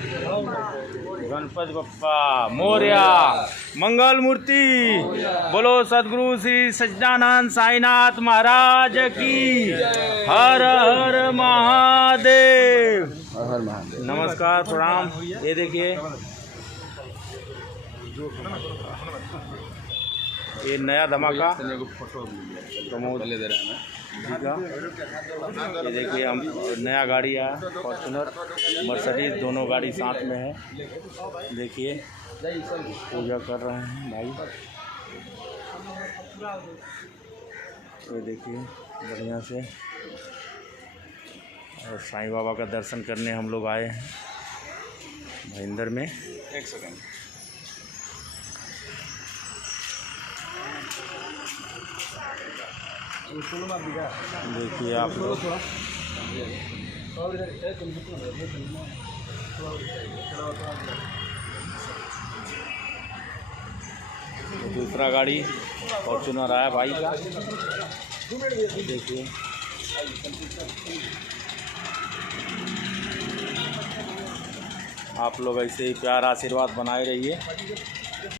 गणपति बप्पा मोरया, मंगल मूर्ति। बोलो सदगुरु श्री सच्चिदानंद साईनाथ महाराज की। हर हर महादेव। नमस्कार, प्रणाम। ये देखिए, ये नया धमाका प्रमोद जी का। ये देखिए, हम नया गाड़ी आया फॉर्च्यूनर मर्सिडीज, दोनों गाड़ी साथ में है। देखिए, पूजा कर रहे हैं भाई। ये देखिए बढ़िया से, और साईं बाबा का दर्शन करने हम लोग आए हैं महेंद्र में। एक सेकंड, देखिए आप लोग। दूसरा गाड़ी फॉर्च्यूनर आया भाई का। देखिए, आप लोग ऐसे ही प्यार आशीर्वाद बनाए रहिए।